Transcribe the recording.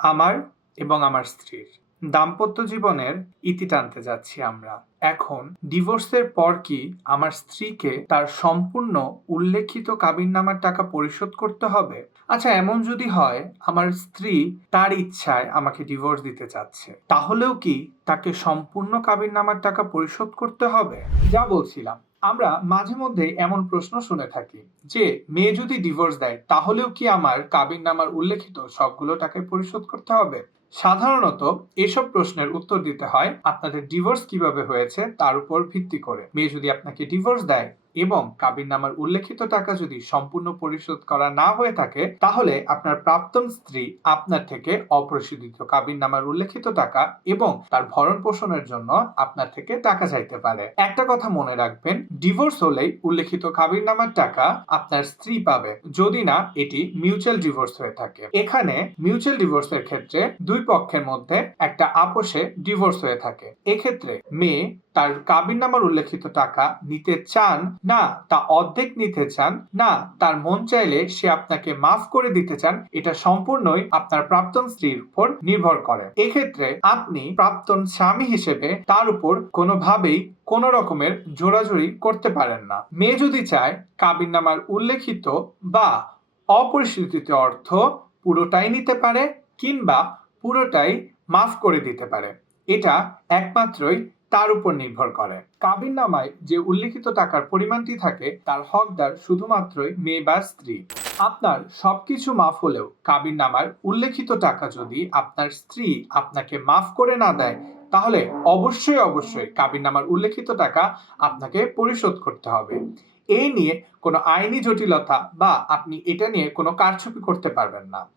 আমার এবং আমার স্ত্রীর দাম্পত্য জীবনের ইতি টানতে যাচ্ছি আমরা। এখন ডিভোর্সের পর কি আমার স্ত্রীকে তার সম্পূর্ণ উল্লেখিত কাবিননামার টাকা পরিশোধ করতে হবে? আচ্ছা, এমন যদি হয় আমার স্ত্রী তার ইচ্ছায় আমাকে ডিভোর্স দিতে চাচ্ছে, তাহলেও কি তাকে সম্পূর্ণ কাবিননামার টাকা পরিশোধ করতে হবে? যা বলছিলাম, আমরা মাঝে মধ্যে এমন প্রশ্ন শুনে থাকি যে মেয়ে যদি ডিভোর্স দেয় তাহলেও কি আমার কাবিননামার উল্লেখিত সবগুলো টাকায় পরিশোধ করতে হবে? সাধারণত এসব প্রশ্নের উত্তর দিতে হয় আপনাদের ডিভোর্স কিভাবে হয়েছে তার উপর ভিত্তি করে। মেয়ে যদি আপনাকে ডিভোর্স দেয় এবং কাবিননামার উল্লেখিত টাকা যদি সম্পূর্ণ পরিশোধ করা না হয়ে থাকে, তাহলে আপনার প্রাক্তন স্ত্রী আপনার থেকে অপরিশোধিত কাবিননামার উল্লেখিত টাকা এবং তার ভরণ পোষণের জন্য আপনার থেকে টাকা চাইতে পারে। একটা কথা মনে রাখবেন, ডিভোর্স হলেই উল্লেখিত কাবিননামার টাকা আপনার স্ত্রী পাবে, যদি না এটি মিউচুয়াল ডিভোর্স হয়ে থাকে। এখানে মিউচুয়াল ডিভোর্সের ক্ষেত্রে দুই পক্ষের মধ্যে একটা আপোষে ডিভোর্স হয়ে থাকে। এক্ষেত্রে মেয়ে তার কাবিননামার উল্লেখিত টাকা নিতে চান না, তা অর্ধেক নিতে চান না, তার মন চাইলে সে আপনাকে মাফ করে দিতে চান, এটা সম্পূর্ণই আপনার প্রাক্তন স্ত্রীর উপর নির্ভর করে। এক্ষেত্রে আপনি প্রাক্তন স্বামী হিসেবে তার উপর কোনোভাবেই কোন রকমের জোরাজুরি করতে পারেন না। মেয়ে যদি চায় কাবিননামার উল্লেখিত বা অপরিশোধিত অর্থ পুরোটাই নিতে পারে কিংবা পুরোটাই মাফ করে দিতে পারে, এটা একমাত্রই তার উপর নির্ভর করে। কাবিননামায় যে উল্লেখিত টাকার পরিমাণটি থাকে তার হকদার শুধুমাত্রই মেয়ে বা স্ত্রী। আপনার সবকিছু মাফ হলেও কাবিননামার উল্লেখিত টাকা যদি আপনার স্ত্রী আপনাকে মাফ করে না দেয়, তাহলে অবশ্যই কাবিননামার উল্লেখিত টাকা আপনাকে পরিশোধ করতে হবে। এই নিয়ে কোনো আইনি জটিলতা বা আপনি এটা নিয়ে কোনো কারচুপি করতে পারবেন না।